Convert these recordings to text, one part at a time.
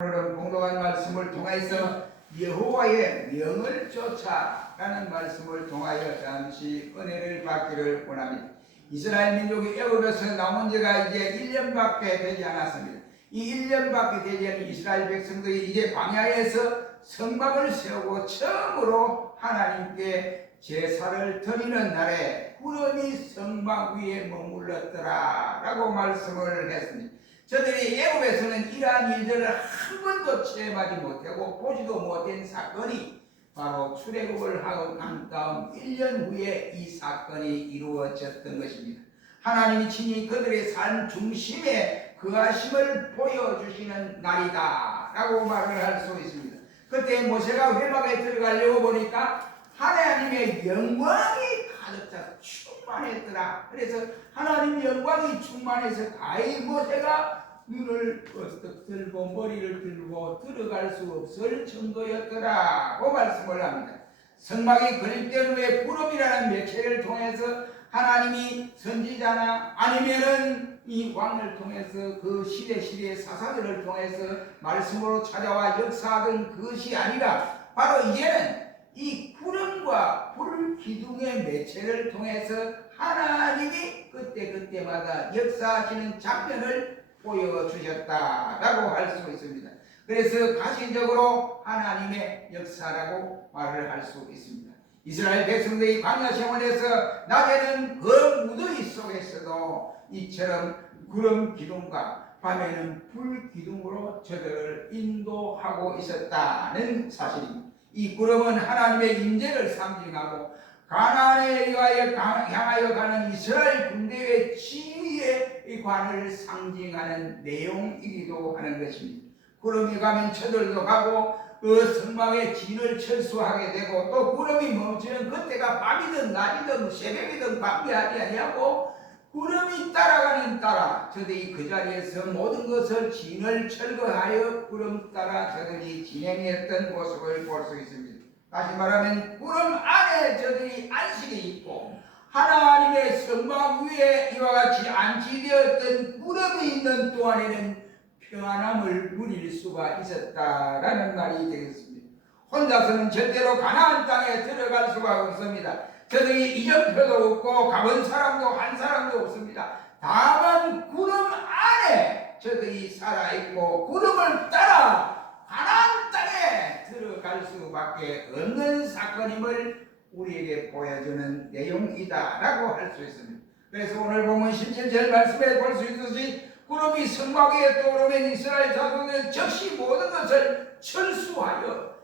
오늘은 공동한 말씀을 통해서 여호와의 명을 쫓아라는 말씀을 통하여 잠시 은혜를 받기를 원합니다. 이스라엘 민족이 애굽에서 나온 지가 이제 1년밖에 되지 않았습니다. 이 1년밖에 되지 않은 이스라엘 백성들이 이제 광야에서 성막을 세우고 처음으로 하나님께 제사를 드리는 날에 구름이 성막 위에 머물렀더라 라고 말씀을 했습니다. 저들이 애굽에서는 이러한 일들을 한 번도 체험하지 못하고 보지도 못한 사건이 바로 출애굽을 하고 난 다음 1년 후에 이 사건이 이루어졌던 것입니다. 하나님이 친히 그들의 삶 중심에 그하심을 보여주시는 날이다 라고 말을 할 수 있습니다. 그때 모세가 회막에 들어가려고 보니까 하나님의 영광이 가득 차서 충만했더라. 그래서 하나님의 영광이 충만해서 가히 모세가 눈을 버스떡 들고 머리를 들고 들어갈 수 없을 정도였더라고 말씀을 합니다. 성막이 건립된 후에 구름이라는 매체를 통해서 하나님이 선지자나 아니면은 이 왕을 통해서 그 시대의 사사들을 통해서 말씀으로 찾아와 역사하던 그것이 아니라 바로 이제는 이 구름과 불 기둥의 매체를 통해서 하나님이 그때마다 역사하시는 장면을 보여주셨다라고 할 수 있습니다. 그래서 가시적으로 하나님의 역사라고 말을 할 수 있습니다. 이스라엘 백성들이 광야 생활에서 낮에는 그 무더위 속에서도 이처럼 구름 기둥과 밤에는 불 기둥으로 저들을 인도하고 있었다는 사실입니다. 이 구름은 하나님의 임재를 상징하고 가나안에 향하여 가는 이스라엘 군대의 지휘의 관을 상징하는 내용이기도 하는 것입니다. 구름이 가면 저들도 가고 그 성막의 진을 철수하게 되고 또 구름이 멈추는 그때가 밤이든 낮이든 새벽이든 관계하지 아니하고 구름이 따라가는 따라 저들이 그 자리에서 모든 것을 진을 철거하여 구름 따라 저들이 진행했던 모습을 볼 수 있습니다. 다시 말하면 구름 안에 저들이 안식이 있고 하나님의 성막 위에 이와 같이 안치되었던 구름이 있는 동안에는 평안함을 누릴 수가 있었다라는 말이 되겠습니다. 혼자서는 절대로 가나안 땅에 들어갈 수가 없습니다. 저들이 이정표도 없고 가본 사람도 한 사람도 없습니다. 다만 구름 안에 저들이 살아있고 구름을 따라 가나안 땅에 들어갈 수밖에 없는 사건임을 우리에게 보여주는 내용이다라고 할 수 있습니다. 그래서 오늘 보면 17절 말씀에 볼 수 있듯이 구름이 성막 위에 떠오르면 이스라엘 자손은 즉시 모든 것을 철수하여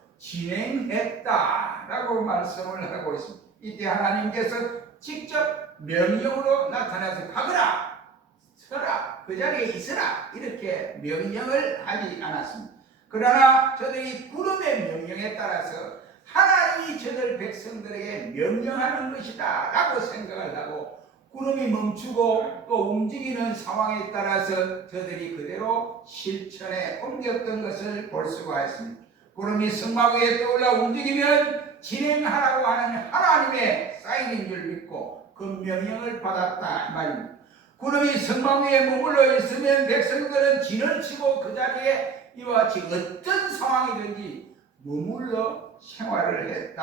진행했다라고 말씀을 하고 있습니다. 이때 하나님께서 직접 명령으로 나타나서 가거라, 서라, 그 자리에 있으라 이렇게 명령을 하지 않았습니다. 그러나 저들이 구름의 명령에 따라서 하나님이 저들 백성들에게 명령하는 것이다 라고 생각을 하고 구름이 멈추고 또 움직이는 상황에 따라서 저들이 그대로 실천에 옮겼던 것을 볼 수가 있습니다. 구름이 성막 위에 떠올라 움직이면 진행하라고 하는 하나님의 사인인 줄 믿고 그 명령을 받았다 이 말입니다. 구름이 성막 위에 머물러 있으면 백성들은 진을 치고 그 자리에 이와 같이 어떤 상황이든지 머물러 생활을 했다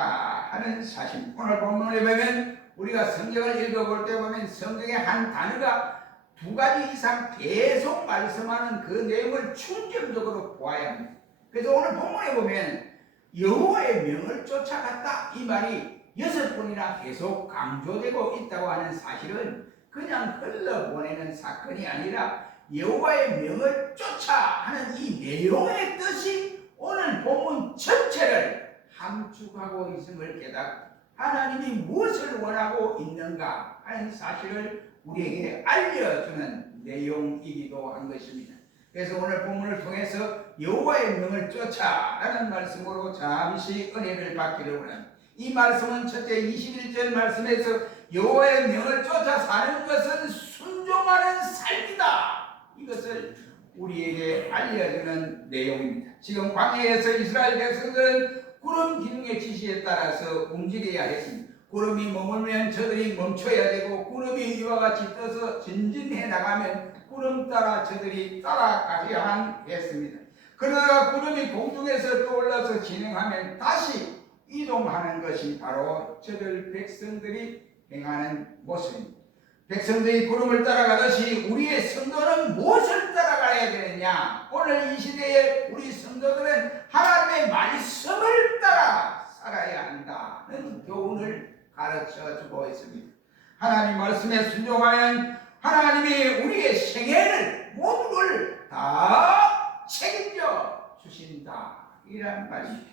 하는 사실. 오늘 본문에 보면 우리가 성경을 읽어볼 때 보면 성경의 한 단어가 두 가지 이상 계속 말씀하는 그 내용을 중점적으로 보아야 합니다. 그래서 오늘 본문에 보면 여호와의 명을 쫓아갔다 이 말이 6번이나 계속 강조되고 있다고 하는 사실은 그냥 흘러보내는 사건이 아니라 여호와의 명을 쫓아 하는 이 내용의 뜻이 오늘 본문 전체를 함축하고 있음을 깨닫고 하나님이 무엇을 원하고 있는가 하는 사실을 우리에게 알려주는 내용이기도 한 것입니다. 그래서 오늘 본문을 통해서 여호와의 명을 쫓아라는 말씀으로 잠시 은혜를 받기를 원합니다. 이 말씀은 첫째 21절 말씀에서 여호와의 명을 쫓아 사는 것은 순종하는 삶이다. 이것을 우리에게 알려주는 내용입니다. 지금 광야에서 이스라엘 백성들은 구름 기둥의 지시에 따라서 움직여야 했습니다. 구름이 머물면 저들이 멈춰야 되고 구름이 이와 같이 떠서 전진해 나가면 구름 따라 저들이 따라가야 했습니다. 그러다가 구름이 공중에서 떠올라서 진행하면 다시 이동하는 것이 바로 저들 백성들이 행하는 모습입니다. 백성들이 구름을 따라가듯이 우리의 성도는 무엇을 따라가야 되느냐? 오늘 이 시대에 우리 성도들은 하나님의 말씀을 따라 살아야 한다는 교훈을 가르쳐 주고 있습니다. 하나님 말씀에 순종하면 하나님이 우리의 생애를 모두를 다 책임져 주신다. 이란 말입니다.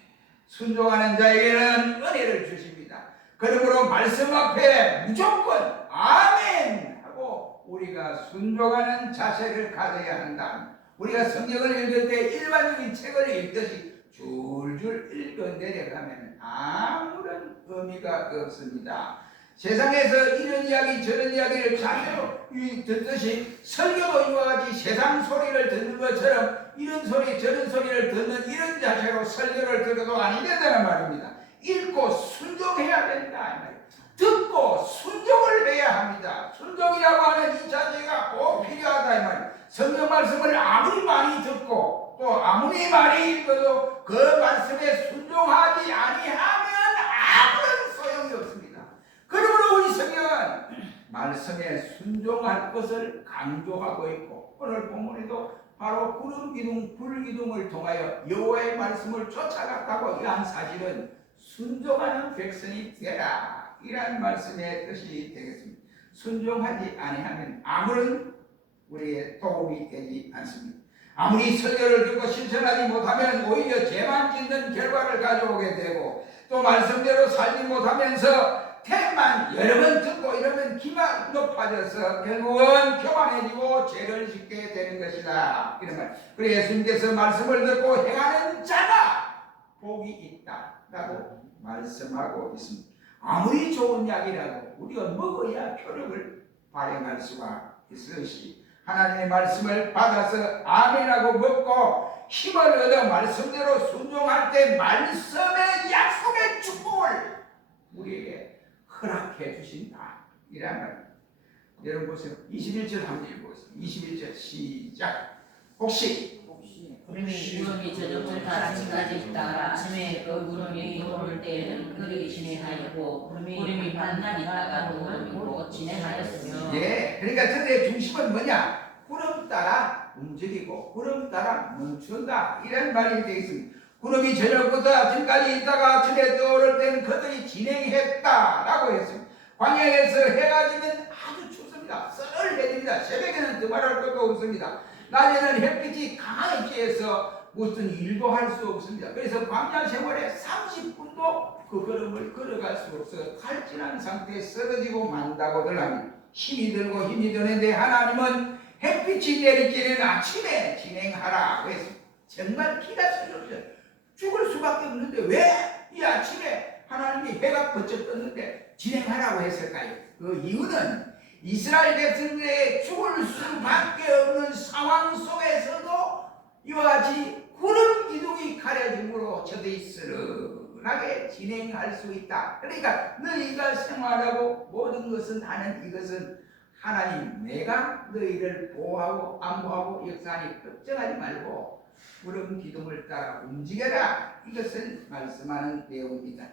순종하는 자에게는 은혜를 주십니다. 그러므로 말씀 앞에 무조건 아멘 하고 우리가 순종하는 자세를 가져야 한다. 우리가 성경을 읽을 때 일반적인 책을 읽듯이 줄줄 읽어 내려가면 아무런 의미가 없습니다. 세상에서 이런 이야기 저런 이야기를 자세로 듣듯이 설교도 이와 같이 세상 소리를 듣는 것처럼 이런 소리 저런 소리를 듣는 이런 자세로 설교를 들어도 아니 된다는 말입니다. 읽고 순종해야 된다. 듣고 순종을 해야 합니다. 순종이라고 하는 이 자세가 꼭 필요하다 이 말이에요. 성경 말씀을 아무리 많이 듣고 또 아무리 많이 읽어도 그 말씀에 순종하지 아니하면 아무런 소용이 없습니다. 그러므로 우리 성경은 말씀에 순종할 것을 강조하고 있고 오늘 본문에도 바로 구름 기둥, 불 기둥을 통하여 여호와의 말씀을 쫓아갔다고 한 사실은 순종하는 백성이 되라 이란 말씀의 뜻이 되겠습니다. 순종하지 아니하면 아무런 우리의 도움이 되지 않습니다. 아무리 설교를 듣고 실천하지 못하면 오히려 죄만 짓는 결과를 가져오게 되고 또 말씀대로 살지 못하면서 태만 여러 번 듣고 이러면 기만 높아져서 결국은 교만해지고 죄를 짓게 되는 것이다. 이런 말. 그래서 예수님께서 말씀을 듣고 행하는 자가 복이 있다라고 말씀하고 있습니다. 아무리 좋은 약이라도 우리가 먹어야 효력을 발휘할 수가 있으시 하나님의 말씀을 받아서 아멘하고 먹고 힘을 얻어 말씀대로 순종할 때 말씀의 약속의 축복을 우리에게 허락해 주신다. 이란 말입니다. 여러분 보세요. 21절 한번 읽어보세요. 21절 시작. 혹시 구름이 저녁부터 아침까지 있다가 아침에 그 구름이 오를 때에는 그들이 진행하였고 구름이 반날 있다가 또 오르고 진행하였으며 예, 그러니까 저들의 중심은 뭐냐? 구름 따라 움직이고 구름 따라 멈춘다. 이런 말이 되어 있습니다. 구름이 저녁부터 아침까지 있다가 아침에 떠오를 때는 그들이 진행했다라고 했습니다. 광야에서 해가 지면 아주 춥습니다. 썰해집니다. 새벽에는 두말할 것도 없습니다. 낮에는 햇빛이 강하게 쬐서 무슨 일도 할 수 없습니다. 그래서 광야 생활에 30분도 그 걸음을 걸어갈 수 없어 탈진한 상태에 쓰러지고 만다고들 합니다. 힘이 들고 힘이 드는데 하나님은 햇빛이 내리쬐는 아침에 진행하라 했습니다. 정말 기가 차죠. 죽을 수밖에 없는데 왜 이 아침에 하나님이 해가 번쩍 떴는데 진행하라고 했을까요? 그 이유는 이스라엘 백성들의 죽을 수밖에 없는 상황 속에서도 이와 같이 구름 기둥이 가려짐으로 저들이 스르하게 진행할 수 있다. 그러니까 너희가 생활하고 모든 것은 하는 이것은 하나님 내가 너희를 보호하고 안보하고 역사하니 걱정하지 말고 구름 기둥을 따라 움직여라. 이것을 말씀하는 내용입니다.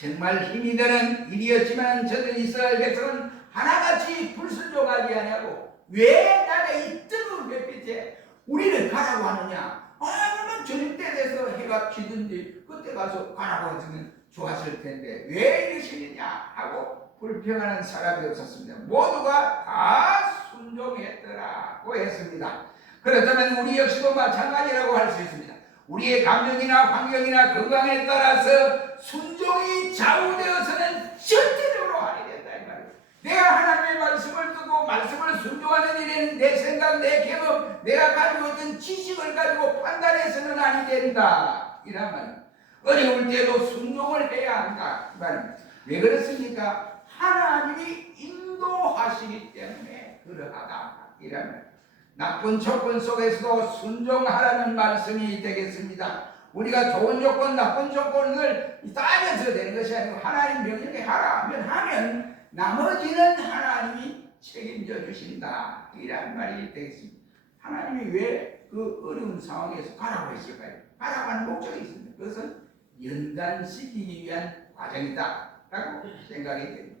정말 힘이 드는 일이었지만 저들 이스라엘 백성은 하나같이 불순종하지 아니하고 왜 나의 이 뜨거운 햇빛에 우리를 가라고 하느냐? 그러면 저녁 때 돼서 해가 지든지 그때 가서 가라고 했으면 좋았을 텐데 왜 이러시느냐 하고 불평하는 사람이 없었습니다. 모두가 다 순종했더라고 했습니다. 그렇다면 우리 역시도 마찬가지라고 할 수 있습니다. 우리의 감정이나 환경이나 건강에 따라서 순종이 좌우되어서는 절대적으로 아니 된다 이 말이에요. 내가 하나님의 말씀을 듣고 말씀을 순종하는 일에는 내 생각, 내 경험, 내가 가지고 있던 지식을 가지고 판단해서는 아니 된다 이란 말이에요. 어려울 때도 순종을 해야 한다 이 말입니다. 왜 그렇습니까? 하나님이 인도하시기 때문에 그러하다 이란 말이에요. 나쁜 조건 속에서도 순종하라는 말씀이 되겠습니다. 우리가 좋은 조건, 나쁜 조건을 따져서 되는 것이 아니고 하나님 명령에 하면 나머지는 하나님이 책임져 주신다. 이란 말이 되겠습니다. 하나님이 왜 그 어려운 상황에서 가라고 했을까요? 가라고 하는 목적이 있습니다. 그것은 연단시키기 위한 과정이다 라고 생각이 됩니다.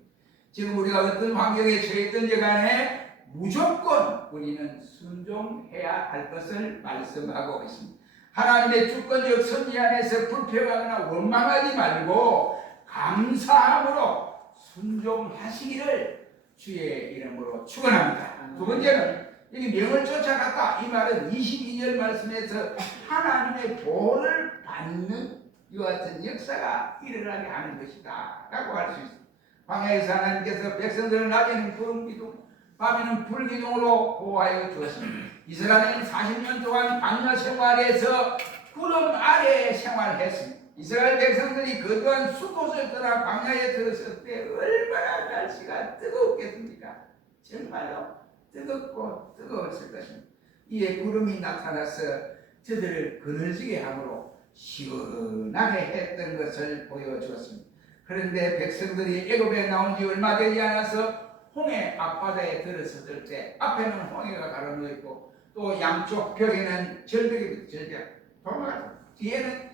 지금 우리가 어떤 환경에 처했든지 간에 무조건 우리는 순종해야 할 것을 말씀하고 있습니다. 하나님의 주권적 섭리 안에서 불평하거나 원망하지 말고 감사함으로 순종하시기를 주의 이름으로 축원합니다. 두 번째는 여기 명을 쫓아갔다 이 말은 22절 말씀에서 하나님의 보호를 받는 이와 같은 역사가 일어나게 하는 것이다 라고 할 수 있습니다. 광야에서 하나님께서 백성들을 낮에는 구름 기둥 밤에는 불 기둥으로 보호하여 주었습니다. 이스라엘은 40년 동안 광야 생활에서 구름 아래에 생활했습니다. 이스라엘 백성들이 거주한 수곳을 떠나 광야에 들었을 때 얼마나 날씨가 뜨겁겠습니까? 정말로 뜨겁고 뜨거웠을 것입니다. 이에 구름이 나타나서 저들을 그늘지게 함으로 시원하게 했던 것을 보여주었습니다. 그런데 백성들이 애굽에 나온 지 얼마 되지 않아서 홍해 앞바다에 들어섰을 때 앞에는 홍해가 가로놓여 있고 또 양쪽 벽에는 절벽이 돌아가서 뒤에는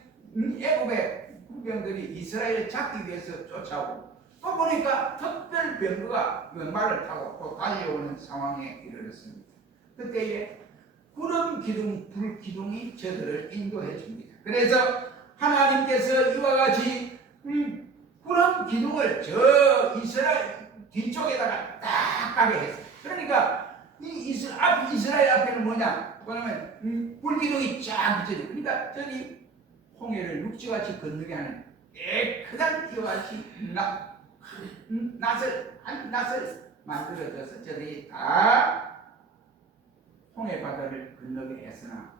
애굽의 군병들이 이스라엘을 잡기 위해서 쫓아오고 또 보니까 특별 병거가 말을 타고 또 달려오는 상황에 이르렀습니다. 그때에 구름 기둥, 불 기둥이 저들을 인도해 줍니다. 그래서 하나님께서 이와 같이 구름 기둥을 저 이스라엘 뒤쪽에다가 딱 가게 했어요. 그러니까 이스라엘 앞에는 뭐냐면 불기둥이 쫙 붙여져. 그러니까 저기 홍해를 육지같이 건너게 하는 깨끗한 이와 같이 낫을 만들어져서 저들이 다 홍해 바다를 건너게 했으나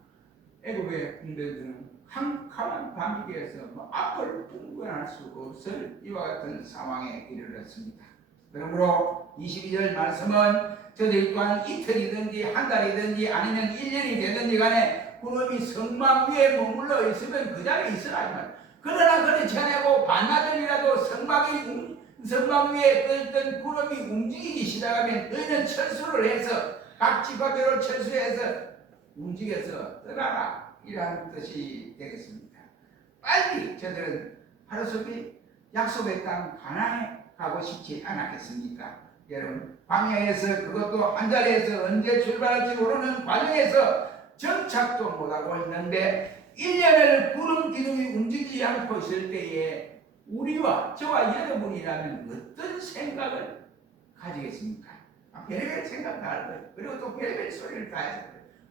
애굽의 군대들은 캄캄한 밤이기에서 앞을 분간할 수 없을 이와 같은 상황에 이르렀습니다. 그러므로 22절 말씀은 저들이 또한 이틀이든지 한 달이든지 아니면 1년이 되든지 간에 구름이 성막 위에 머물러 있으면 그 자리에 있으라 이 말. 그러나 그렇지 않고 반나절이라도 성막 위에 떠있던 구름이 움직이기 시작하면 너희는 철수를 해서 각 지파대로 철수해서 움직여서 떠나라 이러한 뜻이 되겠습니다. 빨리 저들은 하루속히 약속의 땅 가나안에 가고 싶지 않았겠습니까? 여러분 광야에서 그것도 한 자리에서 언제 출발할지 모르는 과정에서 정착도 못하고 있는데 1년을 구름 기둥이 움직이지 않고 있을 때에 우리와 저와 여러분이라면 어떤 생각을 가지겠습니까? 별의별 생각 다 할 거예요. 그리고 또 별의별 소리를 다 해서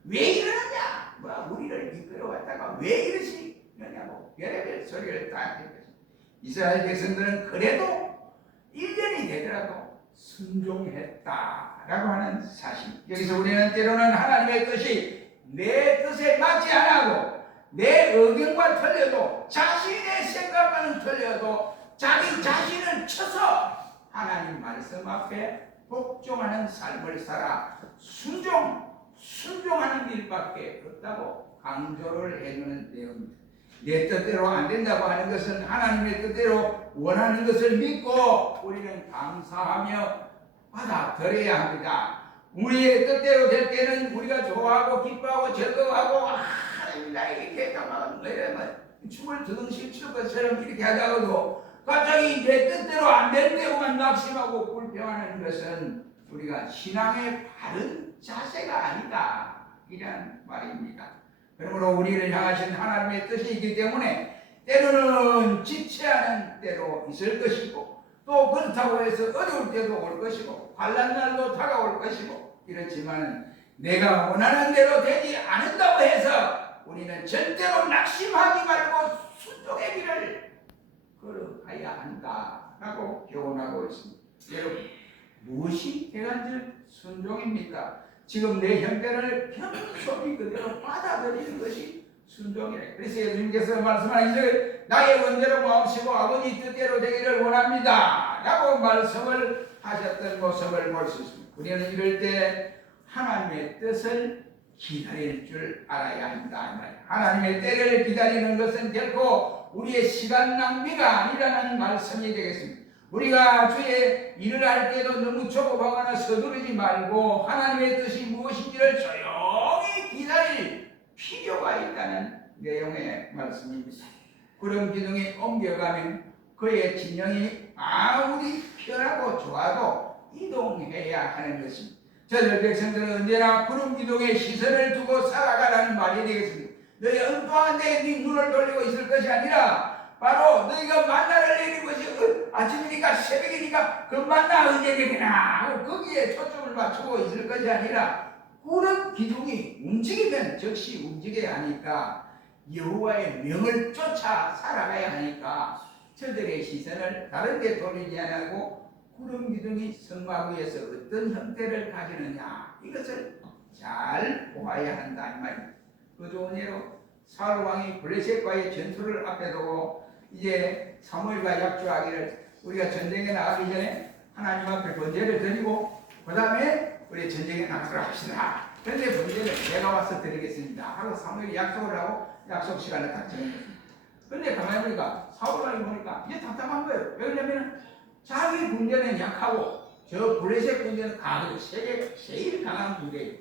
왜 이러느냐? 우리를 이끌어왔다가 왜 이러시느냐고 별의별 소리를 다 할 것입니다. 이스라엘 백성들은 그래도 1년이 되더라도 순종했다라고 하는 사실. 여기서 우리는 때로는 하나님의 뜻이 내 뜻에 맞지 않아도 내 의견과 틀려도 자신의 생각과는 틀려도 자기 자신을 쳐서 하나님 말씀 앞에 복종하는 삶을 살아 순종하는 일밖에 없다고 강조를 해주는 내용입니다. 내 뜻대로 안 된다고 하는 것은 하나님의 뜻대로 원하는 것을 믿고 우리는 감사하며 받아들여야 합니다. 우리의 뜻대로 될 때는 우리가 좋아하고 기뻐하고 즐거워하고 하나님 나에게 개감하고 이러면 춤을 두둥실 출 것처럼 이렇게 하다가도 갑자기 내 뜻대로 안 될 때만 낙심하고 불평하는 것은 우리가 신앙의 바른 자세가 아니다 이런 말입니다. 그러므로 우리를 향하신 하나님의 뜻이 있기 때문에 때로는 지체하는 때로 있을 것이고 또 그렇다고 해서 어려울 때도 올 것이고 환난 날도 다가올 것이고 이렇지만 내가 원하는 대로 되지 않는다고 해서 우리는 절대로 낙심하지 말고 순종의 길을 걸어가야 한다라고 교훈하고 있습니다. 여러분 무엇이 대간절 순종입니까? 지금 내 형편을 겸손히 그대로 받아들이는 것이 순종이라. 그래서 예수님께서 말씀하시기를 나의 원대로 마음씨고 아버지 뜻대로 되기를 원합니다 라고 말씀을 하셨던 모습을 볼 수 있습니다. 우리는 이럴 때 하나님의 뜻을 기다릴 줄 알아야 한다. 하나님의 때를 기다리는 것은 결코 우리의 시간 낭비가 아니라는 말씀이 되겠습니다. 우리가 주의 일을 할 때도 너무 조급하거나 서두르지 말고 하나님의 뜻이 무엇인지를 조용히 기다릴 필요가 있다는 내용의 말씀입니다. 구름 기둥이 옮겨가면 그의 진영이 아무리 편하고 좋아도 이동해야 하는 것입니다. 저들 백성들은 언제나 구름 기둥에 시선을 두고 살아가라는 말이 되겠습니다. 너희 엉뚱한 데에 네 눈을 돌리고 있을 것이 아니라 바로 너희가 만나를 내린 것이 아침이니까 새벽이니까 그 만나 언제 되겠나 하고 거기에 초점을 맞추고 있을 것이 아니라 구름 기둥이 움직이면 즉시 움직여야 하니까 여호와의 명을 쫓아 살아가야 하니까 저들의 시선을 다른 데 돌리지 않고 구름 기둥이 성막 위에서 어떤 형태를 가지느냐 이것을 잘 보아야 한다 이 말입니다. 그 좋은 예로 사울 왕이 블레셋과의 전투를 앞에 두고 이제 사무엘과 약조하기를 우리가 전쟁에 나가기 전에 하나님 앞에 번제를 드리고 그 다음에 우리 전쟁에 나가도록 합시다. 그런데 번제를 내가 와서 드리겠습니다 하고 사무엘이 약속을 하고 약속 시간을 딱 정했습니다. 그런데 가만히 보니까 사울 왕이 보니까 이게 답답한 거예요. 왜냐면 자기 군대는 약하고 저 블레셋 군대는 강하고 세계 제일 강한 군대예요.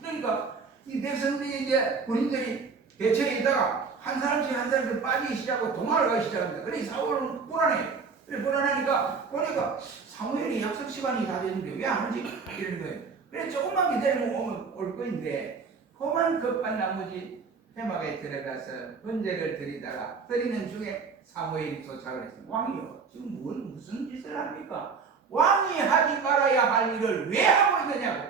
그러니까 이 백성들이 이제 군인들이 대처에 있다가 한 사람씩 빠지기 시작하고 도망을 가기 시작합니다. 그래 사울은 불안해. 그래 불안하니까 보니까 사무엘이 약속 시간이 다 됐는데 왜 안 오지? 이러는 거예요. 그래 조금만 기다리면 오면 올 거인데 그만 급한 나머지 회막에 들어가서 번제를 드리다가 드리는 중에 사무엘이 도착을 했습니다. 왕이요 지금 무슨 짓을 합니까? 왕이 하지 말아야 할 일을 왜 하고 있느냐고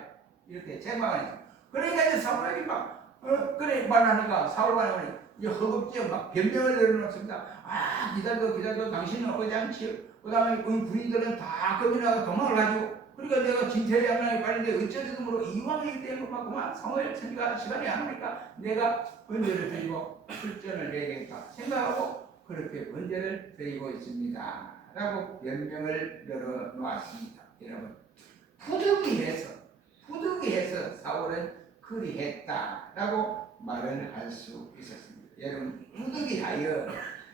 이렇게 책망을 했어요. 그러니까 이제 사무엘이 막 그래 말하니까 사울 왕이 이제 허겁지겁 막 변명을 내려놓습니다. 기다려 당신은 오지 않지. 그 다음에 군인들은 다 겁이나고 도망을 가지고 그러니까 내가 진퇴 양락에 빨리는데 어쩌지도 이왕이기 때문에 그만 사무엘 천지가 시간이 안 오니까 내가 번제를 드리고 출전을 해야겠다 생각하고 그렇게 번제를 드리고 있습니다 라고 변명을 열어놓았습니다. 여러분 부득이해서 사울은 그리했다라고 말을 할 수 있었습니다. 여러분 부득이하여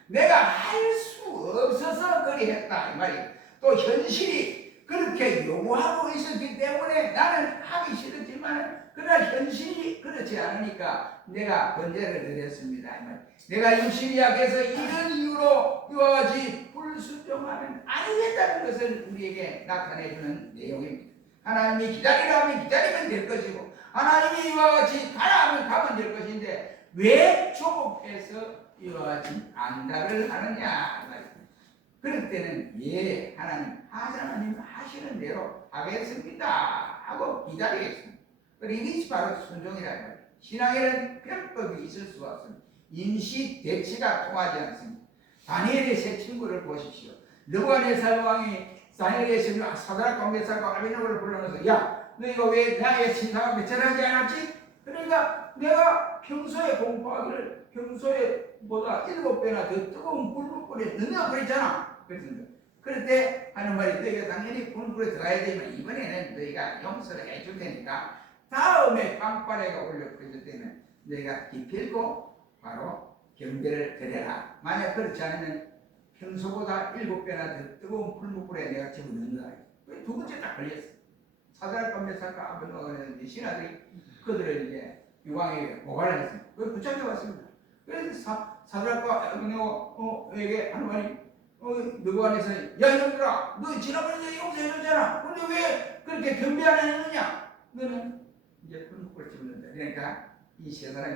내가 할 수 없어서 그리했다 이 말이에요. 또 현실이 그렇게 요구하고 있었기 때문에 나는 하기 싫었지만 그러나 현실이 그렇지 않으니까 내가 번제를 드렸습니다 이 말이에요. 내가 육신이 약해서 이런 이유로 이와 같이 불순종하면 아니겠다는 것을 우리에게 나타내주는 내용입니다. 하나님이 기다리라 하면 기다리면 될 것이고 하나님이 이와 같이 가라 하면 가면 될 것인데 왜 조급해서 이와 같이 안달을 하느냐 말입니다. 그럴 때는 예 하나님 하시는 대로 하겠습니다 하고 기다리겠습니다. 그리고 이것이 바로 순종이라는 거예요. 신앙에는 편법이 있을 수가 없습니다. 임시 대치가 통하지 않습니다. 다니엘의 세 친구를 보십시오. 느부갓네살 왕이 다니엘의 친구 사드락과 메삭과 아벤노고를 불러내서 야 너희가 왜 나의 신상을 배척하지 않았지? 그러니까 내가 평소에 공부하기를 평소에 보다 7배나 더 뜨거운 불불불에 넣는다고 그랬잖아. 그럴 때 하는 말이 너희가 당연히 불불에 들어가야 되지만 이번에는 너희가 용서를 해줄 테니까 다음에 빵빠레가 올려 그랬을 때는 너희가 기필코 바로 경배를 드려라. 만약 그렇지 않으면 평소보다 7배나 더 뜨거운 풀무불에 내가 집어넣는다. 두 번째 딱 걸렸어. 사드락과 메삭과 아벤노고는 신하들이 그들을 이제 왕에게 고발을 했습니다. 그걸 붙잡혀왔습니다. 그래서 사드락과 아벤노고에게 하는 말이 느부갓네살이 야 이놈들아 너 지난번에 용서해줬잖아. 근데 왜 그렇게 경배 안 했느냐? 너는 이제 풀무불을 집어넣는다. 그러니까 이 세 사람이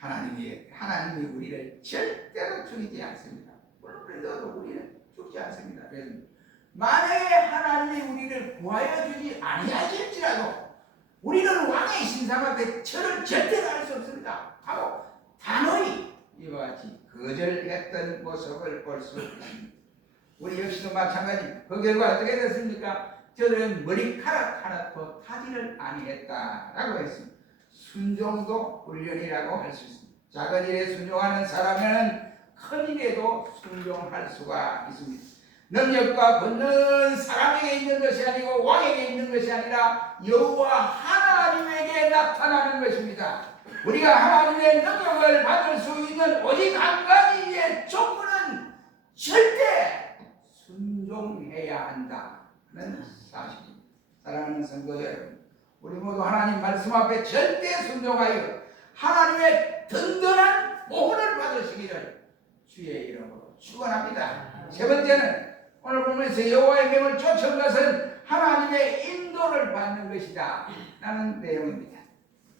하나님이 우리를 절대로 죽이지 않습니다. 물론 넣어도 우리는 죽지 않습니다. 그래서 만약에 하나님이 우리를 구하여 주지 아니하실지라도 우리는 왕의 신상 앞에 절을 절대로 할 수 없습니다 하고 단호히 이와 같이 거절했던 모습을 볼 수 있습니다. 우리 역시도 마찬가지입니다. 그 결과 어떻게 됐습니까? 저들은 머리카락 하나도 타지를 아니했다라고 했습니다. 순종도 훈련이라고 할 수 있습니다. 작은 일에 순종하는 사람은 큰 일에도 순종할 수가 있습니다. 능력과 권능은 사람에게 있는 것이 아니고 왕에게 있는 것이 아니라 여호와 하나님에게 나타나는 것입니다. 우리가 하나님의 능력을 받을 수 있는 오직 한 가지의 조건은 절대 순종해야 한다는 사실입니다. 사랑하는 성도 여러분, 우리 모두 하나님 말씀 앞에 절대 순종하여 하나님의 든든한 보호를 받으시기를 주의 이름으로 축원합니다. 세 번째는 오늘 보면서 여호와의 명을 쫓은 것은 하나님의 인도를 받는 것이다 라는 내용입니다.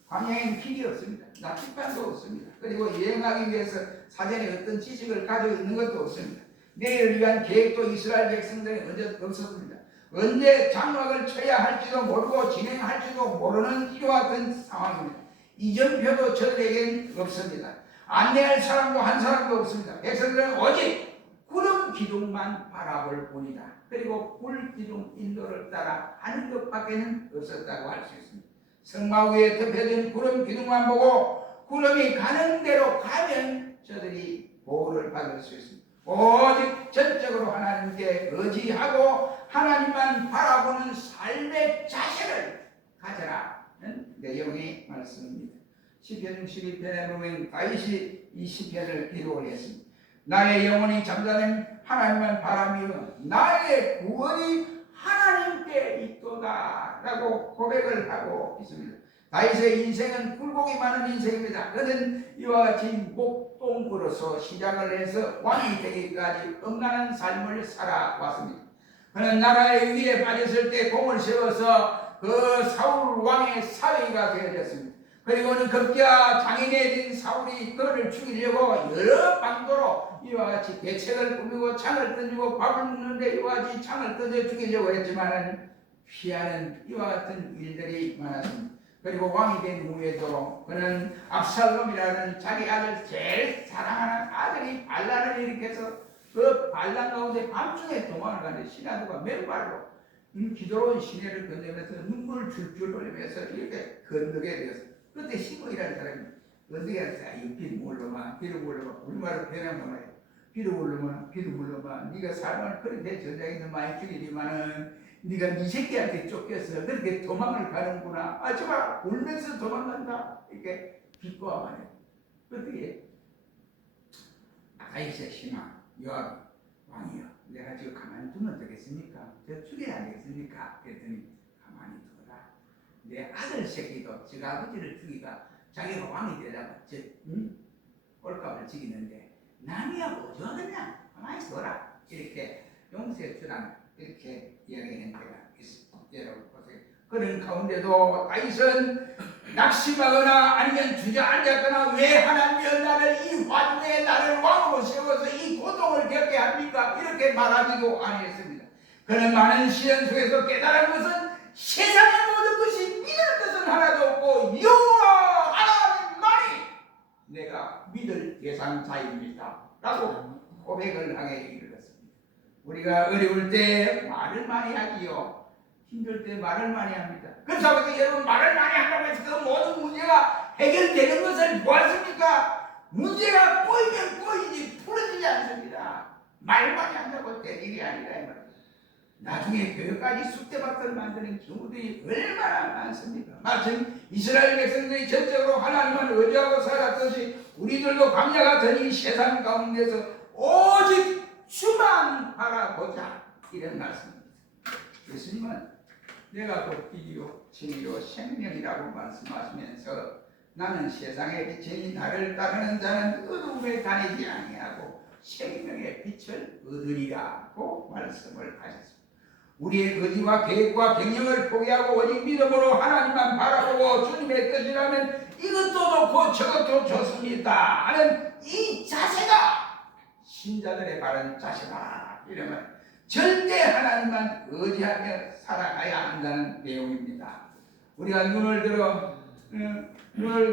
광야에는 길이 없습니다. 나침반도 없습니다. 그리고 여행하기 위해서 사전에 어떤 지식을 가지고 있는 것도 없습니다. 내일을 위한 계획도 이스라엘 백성들이 먼저 없었습니다. 언제 장막을 쳐야 할지도 모르고 진행할지도 모르는 이와 같은 상황입니다. 이전표도 저들에겐 없습니다. 안내할 사람도 한 사람도 없습니다. 백성들은 오직 구름 기둥만 바라볼 뿐이다. 그리고 불 기둥 인도를 따라 하는 것밖에는 없었다고 할 수 있습니다. 성막 위에 덮여진 구름 기둥만 보고 구름이 가는 대로 가면 저들이 보호를 받을 수 있습니다. 오직 전적으로 하나님께 의지하고 하나님만 바라보는 삶의 자세를 가져라는 내용의 말씀입니다. 시편 62편에 보면 다윗이 이 시편을 기록을 했습니다. 나의 영혼이 잠자는 하나님만 바라며 나의 구원이 하나님께 있도다 라고 고백을 하고 있습니다. 다윗의 인생은 굴곡이 많은 인생입니다. 그는 이와 같이 목동으로서 시작을 해서 왕이 되기까지 엄란한 삶을 살아왔습니다. 그는 나라의 위에 빠졌을 때 공을 세워서 그 사울 왕의 사위가 되어졌습니다. 그리고는 급기야 장인에 든 사울이 그를 죽이려고 여러 방도로 이와 같이 대책을 꾸미고 창을 던지고 밥을 먹는데 이와 같이 창을 던져 죽이려고 했지만 피하는 이와 같은 일들이 많았습니다. 그리고 왕이 된 후에도 그는 압살롬이라는 자기 아들 제일 사랑하는 아들이 반란을 일으켜서 그 반란 가운데 밤중에 도망을 가는데 시나도가 맨발로 기도로운 시내를 건너면서 눈물을 줄줄 흘리면서 이렇게 건너게 되었습니다. 그때 시므이라는 사람이 어떻게 했어요? 이 비를 물러봐, 비를 물러봐. 우리말로 표현한 거예요. 비를 물러봐, 비를 물러봐. 네가 사람을 그렇게 전장에서 많이 죽이지만은 네가 네 새끼한테 쫓겨서 그렇게 도망을 가는구나. 아, 정말 울면서 도망간다. 이렇게 비꼬아만 해요. 어떻게? 다윗의 신하 요압 왕이요. 내가 지금 가만히 두면 되겠습니까? 저 죽여야 되겠습니까? 그랬더니 가만히 두어라. 내 아들 새끼도 저 아버지를 죽이가 자기가 왕이 되다가 꼴값을 지키는데 남이야 뭐 저러냐? 가만히 두어라. 이렇게 용서해 주라. 이렇게 이야기한 데가 있습니다. 여러분 보세요. 그런 가운데도 다윗은 낙심하거나 아니면 주저앉았거나 왜 하나님이 나를 이 화중에 나를 왕으로 세워서 이 고통을 겪게 합니까? 이렇게 말하지도 아니했습니다. 그는 많은 시련 속에서 깨달은 것은 세상의 모든 것이 믿을 것은 하나도 없고 여호와 하나님만이 내가 믿을 대상자입니다 라고 고백을 하게 이르렀습니다. 우리가 어려울 때 말을 많이 하지요. 힘들 때 말을 많이 합니다. 그렇다고 해서 여러분 말을 많이 한다고 해서 그 모든 문제가 해결되는 것을 보았습니까? 문제가 꼬이면 꼬이지 풀어지지 않습니다. 말 많이 한다고 될 일이 아니라 이 말이에요. 나중에 교회까지 쑥대밭을 만드는 경우들이 얼마나 많습니까? 마침 이스라엘 백성들이 전적으로 하나님을 의지하고 살았듯이 우리들도 광야 같은 이 세상 가운데서 오직 주만 바라보자 이런 말씀입니다. 예수님은 내가 곧 길이요 진리요 생명이라고 말씀하시면서 나는 세상의 빛이니 나를 따르는 자는 어둠에 다니지 아니하고 생명의 빛을 얻으리라고 말씀을 하셨습니다. 우리의 의지와 계획과 경영을 포기하고 오직 믿음으로 하나님만 바라보고 주님의 뜻이라면 이것도 좋고 저것도 좋습니다 하는 이 자세가 신자들의 바른 자세다. 이러면 절대 하나님만 의지하며 살아가야 한다는 내용입니다. 우리가 눈을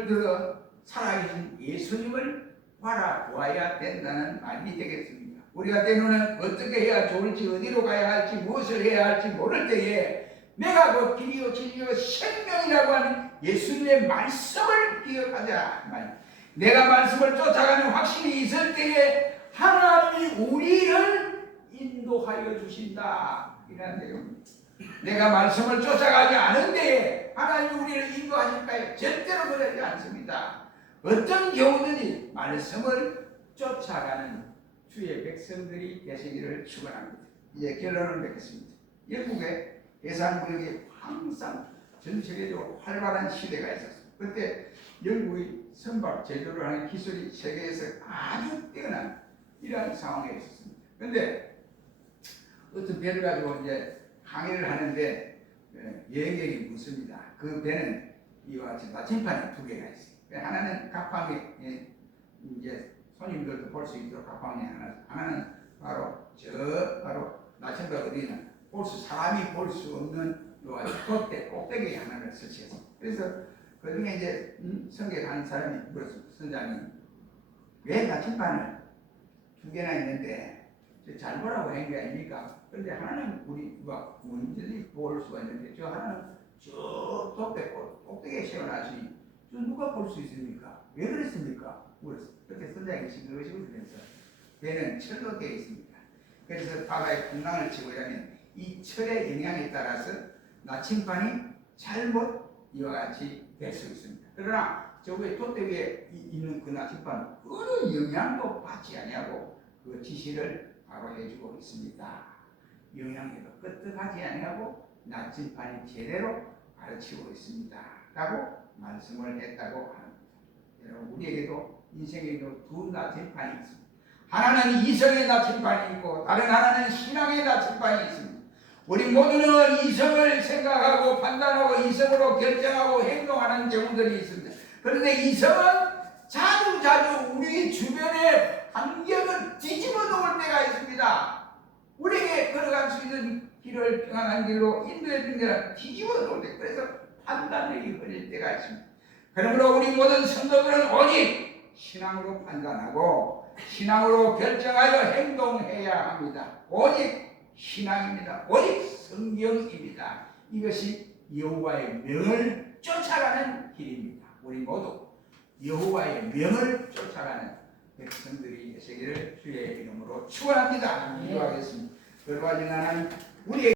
들어 살아계신 예수님을 바라보아야 된다는 말이 되겠습니다. 우리가 때로는 어떻게 해야 좋을지 어디로 가야 할지 무엇을 해야 할지 모를 때에 내가 그 길이요 진리요 생명이라고 하는 예수님의 말씀을 기억하자. 내가 말씀을 쫓아가는 확신이 있을 때에 하나님이 우리를 인도하여 주신다. 이런 내용입니다. 내가 말씀을 쫓아가지 않은 데에 하나님이 우리를 인도하실까요? 절대로 그러지 않습니다. 어떤 경우든지 말씀을 쫓아가는 주의 백성들이 되시기를 축원합니다. 이제 결론을 맺겠습니다. 영국의 해상무역이 항상 전 세계적으로 활발한 시대가 있었습니다. 그때 영국의 선박 제조를 하는 기술이 세계에서 아주 뛰어난 이러한 상황에 있었습니다. 그런데 어떤 배를 가지고 이제 항해를 하는데 여행객이 묻습니다. 그 배는 이와 같이 나침판이 두 개가 있어요. 하나는 갑방에 이제 손님들도 볼 수 있도록 갑방에 하나는 바로 바로 나침반 어디냐 사람이 볼 수 없는 요 꼭대기 하나를 설치했습니다. 그래서 그 중에 이제 성격하는 사람이 물었습니다. 선장이 왜 나침반을 두 개나 있는데 잘 보라고 한 게 아닙니까? 그런데 하나는 우리가 문제들이 볼 수가 있는데 저 하나는 쭉 꼭대기에 세워놨으니 저 누가 볼 수 있습니까? 왜 그랬습니까? 물었습니다. 그렇게 선장이 싱그러시면서 배는 철로 되어 있습니다. 그래서 바다에 풍랑을 치고 이러면 이 철의 영향에 따라서 나침반이 잘못 이와 같이 될 수 있습니다. 그러나 저 위에 돛대 위에 있는 그 나침반은 어느 영향도 받지 아니하고 그 지시를 바로 해주고 있습니다. 영향에도 끄떡하지 아니하고 나침반이 제대로 가르치고 있습니다. 라고 말씀을 했다고 합니다. 여러분 우리에게도 인생에도 두 나침반이 있습니다. 하나는 이성의 나침반이 있고 다른 하나는 신앙의 나침반이 있습니다. 우리 모두는 이성을 생각하고 판단하고 이성으로 결정하고 행동하는 경우들이 있습니다. 그런데 이성은 자주 우리 주변의 환경을 뒤집어 놓을 때가 있습니다. 우리에게 걸어갈 수 있는 길을 평안한 길로 인도해 준 게라 뒤집어 놓을 때, 그래서 판단력이 걸릴 때가 있습니다. 그러므로 우리 모든 성도들은 오직 신앙으로 판단하고 신앙으로 결정하여 행동해야 합니다. 오직 신앙입니다. 오직 성경입니다. 이것이 여호와의 명을 쫓아가는 길입니다. 우리 모두 여호와의 명을 쫓아가는 백성들이 되시기를 주의 이름으로 축원합니다. 기도하겠습니다. 그러하지 나는 우리의